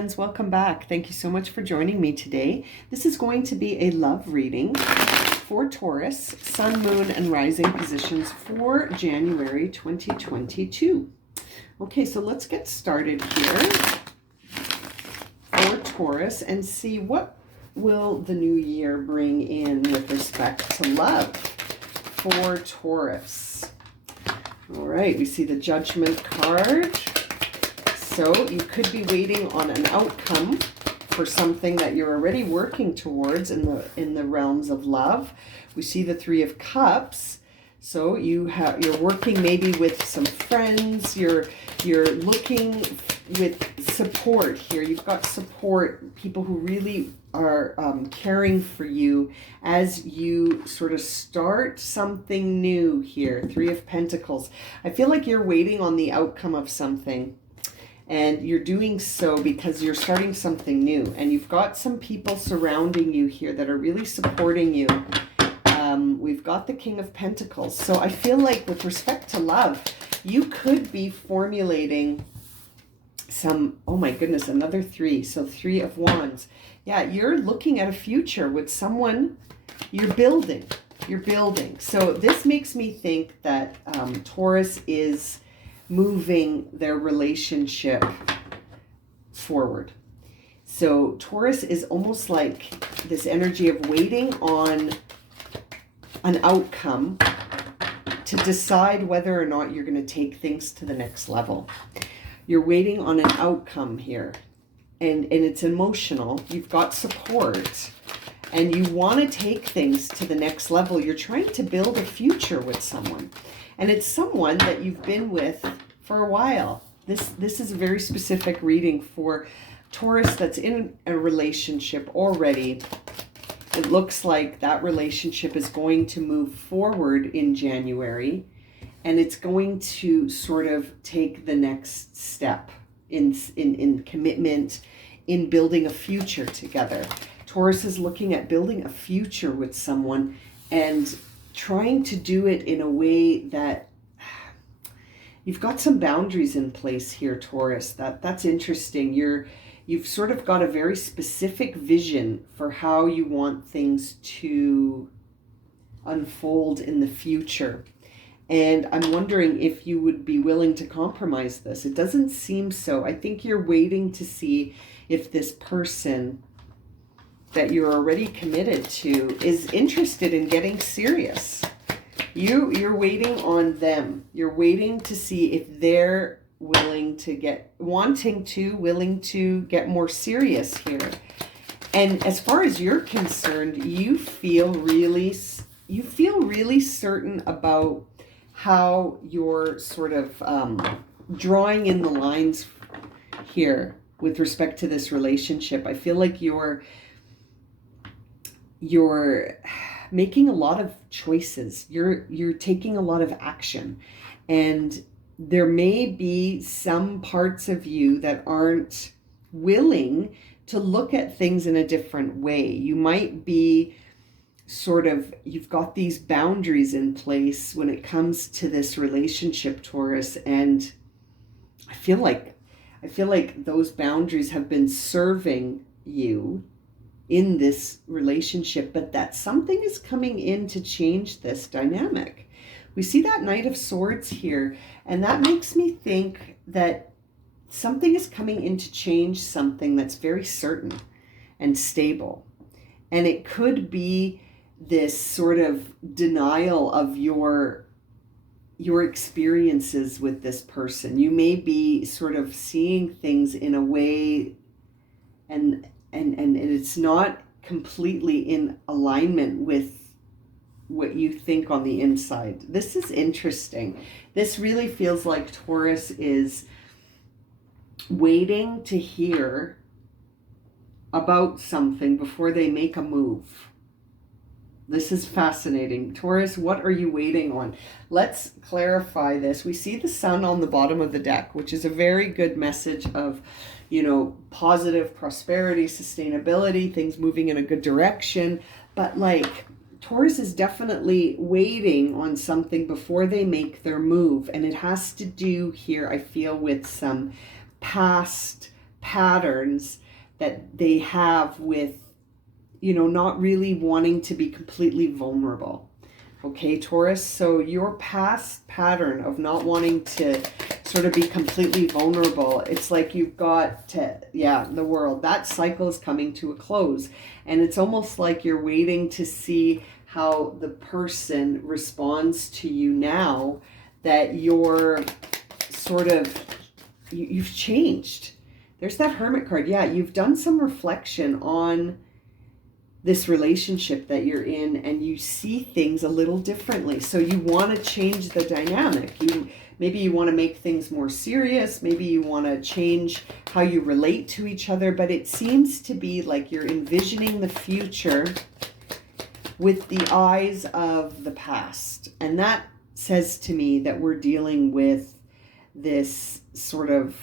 friends, welcome back. Thank you so much for joining me today. This is going to be a love reading for Taurus, Sun, Moon, and Rising positions for January 2022. Okay, so let's get started here for Taurus and see what will the new year bring in with respect to love for Taurus. All right, we see the Judgment card. So you could be waiting on an outcome for something that you're already working towards in the realms of love. We see the Three of Cups. So you're working maybe with some friends. You're looking with support here. You've got support, people who really are caring for you as you sort of start something new here. Three of Pentacles. I feel like you're waiting on the outcome of something. And you're doing so because you're starting something new. And you've got some people surrounding you here that are really supporting you. We've got the King of Pentacles. So I feel like with respect to love, you could be formulating some, oh my goodness, another three. So Three of Wands. Yeah, you're looking at a future with someone you're building. You're building. So this makes me think that Taurus is moving their relationship forward. So Taurus is almost like this energy of waiting on an outcome to decide whether or not you're going to take things to the next level. You're waiting on an outcome here, and it's emotional. You've got support and you want to take things to the next level. You're trying to build a future with someone. And it's someone that you've been with for a while. This is a very specific reading for Taurus that's in a relationship already. It looks like that relationship is going to move forward in January, and it's going to sort of take the next step in commitment, in building a future together. Taurus is looking at building a future with someone and trying to do it in a way that you've got some boundaries in place here, Taurus. That's interesting. You've sort of got a very specific vision for how you want things to unfold in the future. And I'm wondering if you would be willing to compromise this. It doesn't seem so. I think you're waiting to see if this person that you're already committed to is interested in getting serious. You're waiting on them. You're waiting to see if they're willing to willing to get more serious here. And as far as you're concerned, you feel really certain about how you're sort of drawing in the lines here with respect to this relationship. I feel like you're making a lot of choices. You're taking a lot of action, and there may be some parts of you that aren't willing to look at things in a different way. You might be you've got these boundaries in place when it comes to this relationship, Taurus, and I feel like those boundaries have been serving you in this relationship, but that something is coming in to change this dynamic. We see that Knight of Swords here, and that makes me think that something is coming in to change something that's very certain and stable. And it could be this sort of denial of your experiences with this person. You may be sort of seeing things in a way and it's not completely in alignment with what you think on the inside. This is interesting. This really feels like Taurus is waiting to hear about something before they make a move. This is fascinating. Taurus, what are you waiting on? Let's clarify this. We see the Sun on the bottom of the deck, which is a very good message of, positive prosperity, sustainability, things moving in a good direction. But like Taurus is definitely waiting on something before they make their move. And it has to do here, I feel, with some past patterns that they have with, not really wanting to be completely vulnerable. Okay, Taurus, so your past pattern of not wanting to sort of be completely vulnerable, it's like you've got to, the world, that cycle is coming to a close. And it's almost like you're waiting to see how the person responds to you now that you're sort of, you've changed. There's that Hermit card. Yeah, you've done some reflection on this relationship that you're in, and you see things a little differently. So you want to change the dynamic. Maybe you want to make things more serious. Maybe you want to change how you relate to each other. But it seems to be like you're envisioning the future with the eyes of the past. And that says to me that we're dealing with this sort of,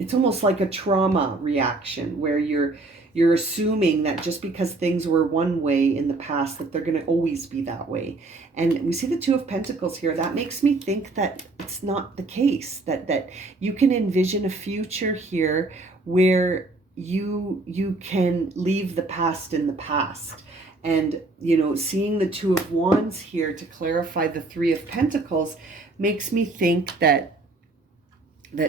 it's almost like a trauma reaction where you're assuming that just because things were one way in the past that they're going to always be that way. And we see the Two of Pentacles here. That makes me think that it's not the case, that you can envision a future here where you can leave the past in the past. And, seeing the Two of Wands here to clarify the Three of Pentacles makes me think that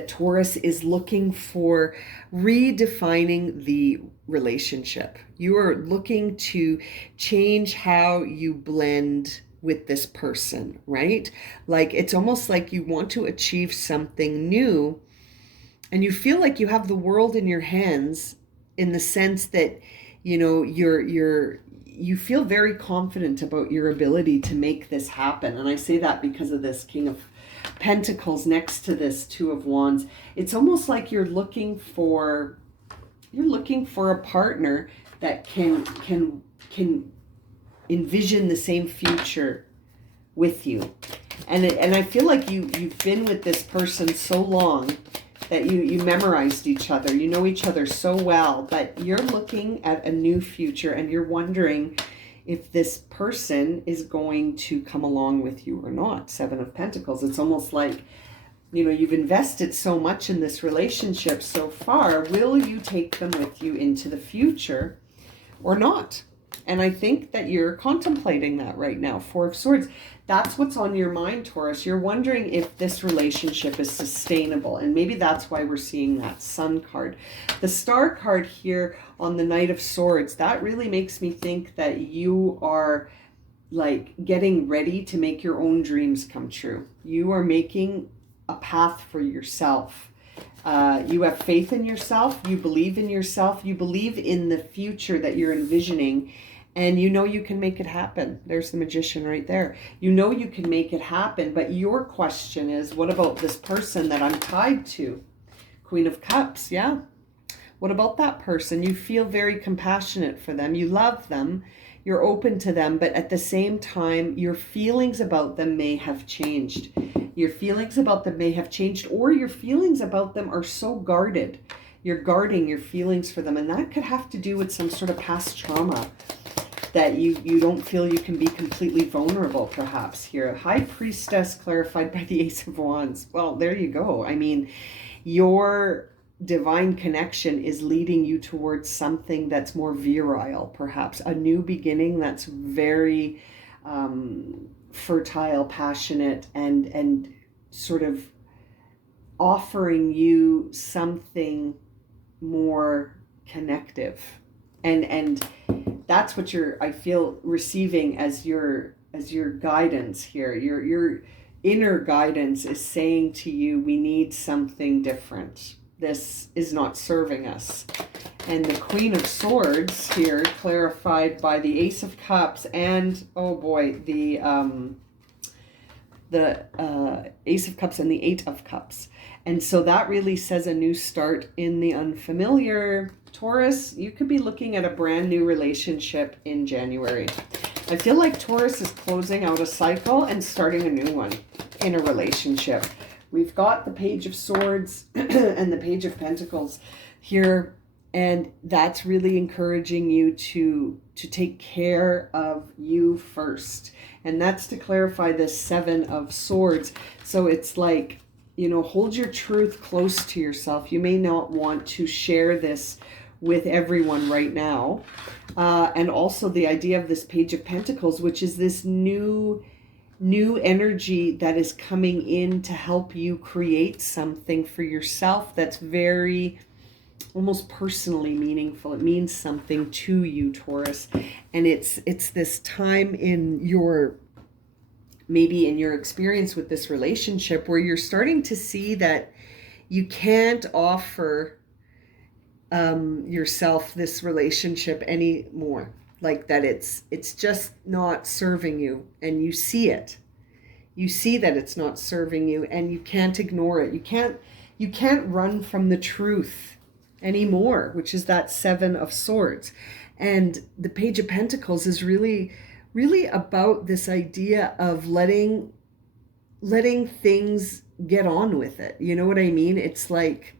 Taurus is looking for redefining the relationship. You are looking to change how you blend with this person, right? Like, it's almost like you want to achieve something new, and you feel like you have the world in your hands, in the sense that, you feel very confident about your ability to make this happen. And I say that because of this King of Pentacles next to this Two of Wands. It's almost like you're looking for a partner that can envision the same future with you. And I feel like you've been with this person so long that you memorized each other. You know each other so well, but you're looking at a new future, and you're wondering if this person is going to come along with you or not. Seven of Pentacles. It's almost like, you've invested so much in this relationship so far. Will you take them with you into the future or not? And I think that you're contemplating that right now. Four of Swords. That's what's on your mind, Taurus. You're wondering if this relationship is sustainable. And maybe that's why we're seeing that Sun card. The Star card here on the Knight of Swords, that really makes me think that you are like getting ready to make your own dreams come true. You are making a path for yourself. You have faith in yourself. You believe in yourself. You believe in the future that you're envisioning. And you can make it happen. There's the Magician right there. You can make it happen. But your question is, what about this person that I'm tied to? Queen of Cups, yeah. What about that person? You feel very compassionate for them. You love them. You're open to them. But at the same time, your feelings about them may have changed. Your feelings about them may have changed, or your feelings about them are so guarded. You're guarding your feelings for them. And that could have to do with some sort of past trauma, that you don't feel you can be completely vulnerable, perhaps, here. High Priestess clarified by the Ace of Wands. Well, there you go. I mean, your divine connection is leading you towards something that's more virile, perhaps. A new beginning that's very fertile, passionate, and sort of offering you something more connective. And that's what I feel receiving as your guidance here. Your inner guidance is saying to you, we need something different. This is not serving us. And the Queen of Swords here, clarified by the Ace of Cups and, oh boy, the Ace of Cups and the Eight of Cups. And so that really says a new start in the unfamiliar. Taurus, you could be looking at a brand new relationship in January. I feel like Taurus is closing out a cycle and starting a new one in a relationship. We've got the Page of Swords and the Page of Pentacles here, and that's really encouraging you to take care of you first. And that's to clarify this Seven of Swords. So it's like hold your truth close to yourself. You may not want to share this with everyone right now. And also the idea of this Page of Pentacles, which is this new energy that is coming in to help you create something for yourself that's very almost personally meaningful. It means something to you, Taurus. And it's this time maybe in your experience with this relationship where you're starting to see that you can't offer yourself this relationship anymore. Like that it's just not serving you, and you see it. You see that it's not serving you, and you can't ignore it. You can't run from the truth anymore, which is that Seven of Swords. And the Page of Pentacles is really about this idea of letting things get on with it. You know what I mean? It's like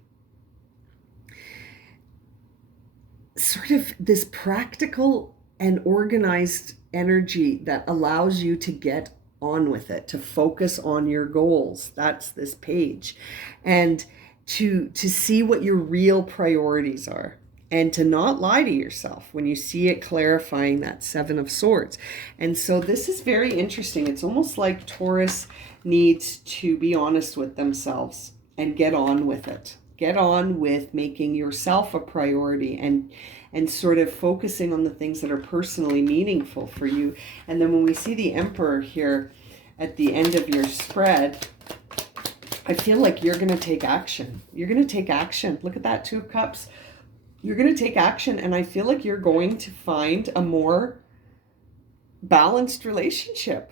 sort of this practical and organized energy that allows you to get on with it, to focus on your goals. That's this page. And to see what your real priorities are, and to not lie to yourself when you see it clarifying that Seven of Swords. And so this is very interesting. It's almost like Taurus needs to be honest with themselves and get on with it. Get on with making yourself a priority and sort of focusing on the things that are personally meaningful for you. And then when we see the Emperor here at the end of your spread, I feel like you're going to take action. You're going to take action. Look at that Two of Cups. You're going to take action, and I feel like you're going to find a more balanced relationship.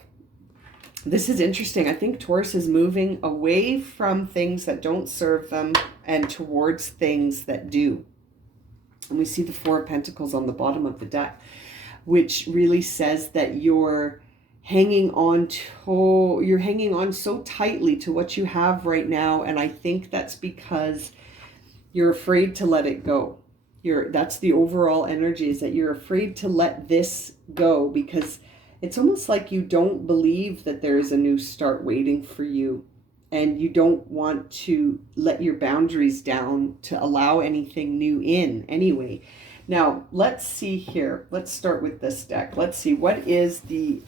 This is interesting. I think Taurus is moving away from things that don't serve them and towards things that do. And we see the Four of Pentacles on the bottom of the deck, which really says that you're hanging on so tightly to what you have right now. And I think that's because you're afraid to let it go. That's the overall energy, is that you're afraid to let this go, because it's almost like you don't believe that there is a new start waiting for you, and you don't want to let your boundaries down to allow anything new in anyway. Now, let's see here. Let's start with this deck. Let's see, what is the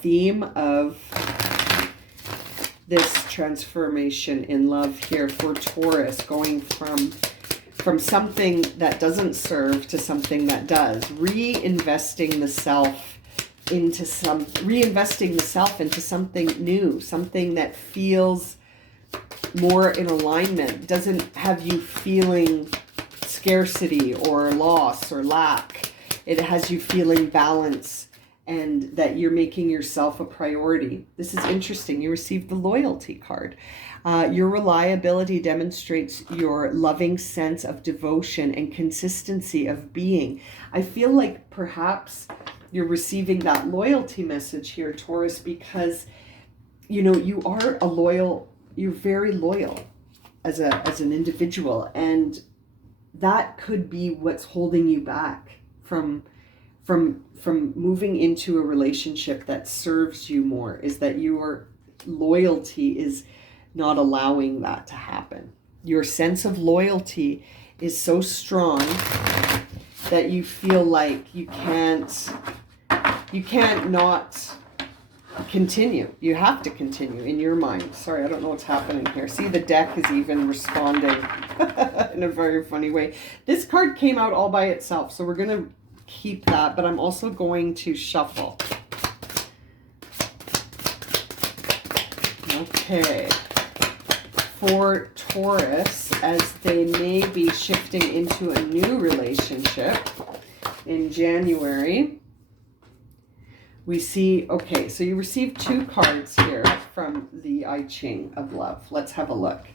theme of this transformation in love here for Taurus, going from something that doesn't serve to something that does, reinvesting the self into something new, something that feels more in alignment, doesn't have you feeling scarcity or loss or lack. It has you feeling balance, and that you're making yourself a priority. This is interesting. You received the Loyalty card. Your reliability demonstrates your loving sense of devotion and consistency of being. I feel like perhaps you're receiving that loyalty message here, Taurus, because you are you're very loyal as an individual, and that could be what's holding you back from moving into a relationship that serves you more, is that your loyalty is not allowing that to happen. Your sense of loyalty is so strong that you feel like you can't not continue. You have to continue in your mind. Sorry, I don't know what's happening here. See, the deck is even responding in a very funny way. This card came out all by itself, so we're going to keep that, but I'm also going to shuffle. Okay. For Taurus, as they may be shifting into a new relationship in January, we see, okay, so you received two cards here from the I Ching of Love. Let's have a look.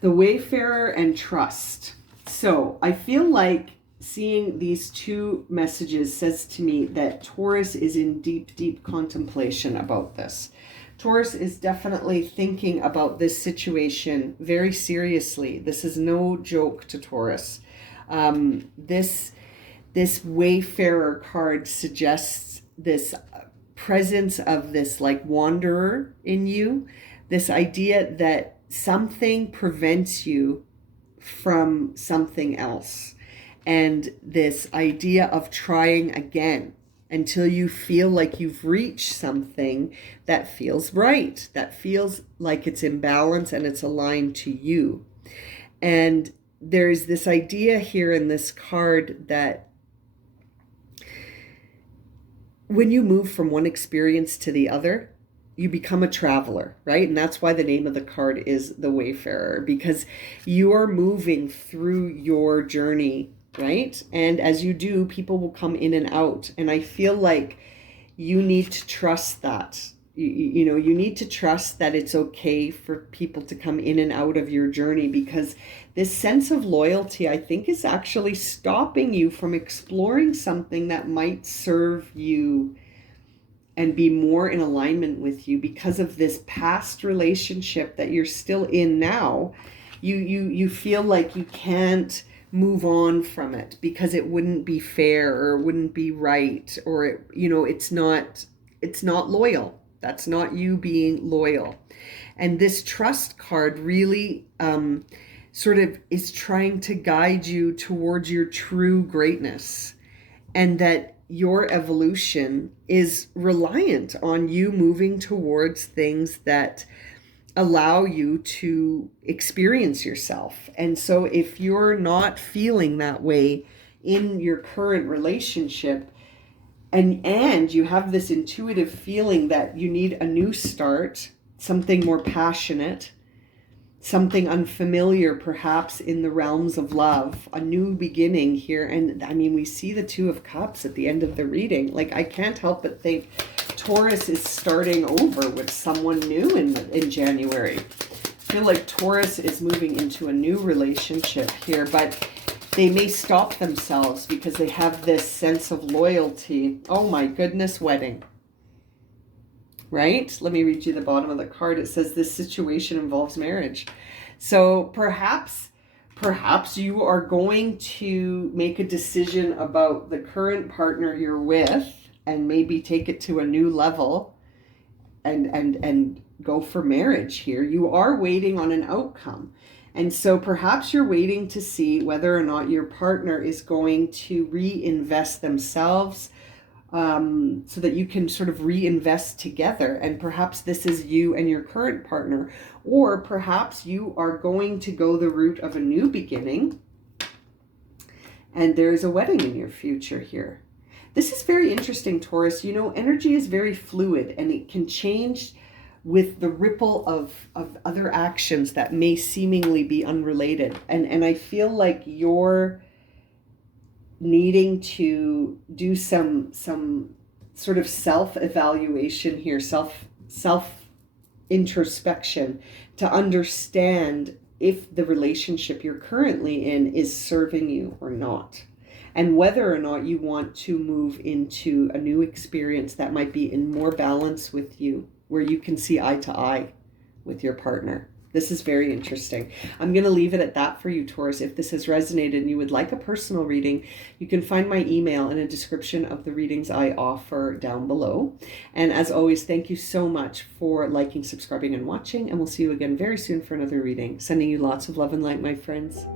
The Wayfarer and Trust. So I feel like seeing these two messages says to me that Taurus is in deep, deep contemplation about this. Taurus is definitely thinking about this situation very seriously. This is no joke to Taurus. This Wayfarer card suggests this presence of this like wanderer in you, this idea that something prevents you from something else, and this idea of trying again until you feel like you've reached something that feels right, that feels like it's in balance and it's aligned to you. And there's this idea here in this card that when you move from one experience to the other, you become a traveler, right? And that's why the name of the card is the Wayfarer, because you are moving through your journey, right? And as you do, people will come in and out. And I feel like you need to trust that. You know, you need to trust that it's okay for people to come in and out of your journey, because this sense of loyalty, I think, is actually stopping you from exploring something that might serve you and be more in alignment with you, because of this past relationship that you're still in now. You feel like you can't move on from it because it wouldn't be fair, or it wouldn't be right, or it, you know, it's not loyal. That's not you being loyal. And this trust card really sort of is trying to guide you towards your true greatness, and that your evolution is reliant on you moving towards things that allow you to experience yourself. And so if you're not feeling that way in your current relationship, and you have this intuitive feeling that you need a new start, something more passionate, something unfamiliar, perhaps in the realms of love, a new beginning here. And I mean, we see the Two of Cups at the end of the reading. Like, I can't help but think Taurus is starting over with someone new in January. I feel like Taurus is moving into a new relationship here, but they may stop themselves because they have this sense of loyalty. Oh my goodness, wedding. Right? Let me read you the bottom of the card. It says this situation involves marriage. So perhaps you are going to make a decision about the current partner you're with, and maybe take it to a new level and go for marriage here. You are waiting on an outcome. And so perhaps you're waiting to see whether or not your partner is going to reinvest themselves, so that you can sort of reinvest together. And perhaps this is you and your current partner, or perhaps you are going to go the route of a new beginning, and there's a wedding in your future here. This is very interesting, Taurus. You know, energy is very fluid, and it can change with the ripple of other actions that may seemingly be unrelated. And I feel like you're needing to do some sort of self-evaluation here, self-introspection, to understand if the relationship you're currently in is serving you or not, and whether or not you want to move into a new experience that might be in more balance with you, where you can see eye to eye with your partner. This is very interesting. I'm going to leave it at that for you, Taurus. If this has resonated and you would like a personal reading, you can find my email in a description of the readings I offer down below. And as always, thank you so much for liking, subscribing, and watching. And we'll see you again very soon for another reading. Sending you lots of love and light, my friends.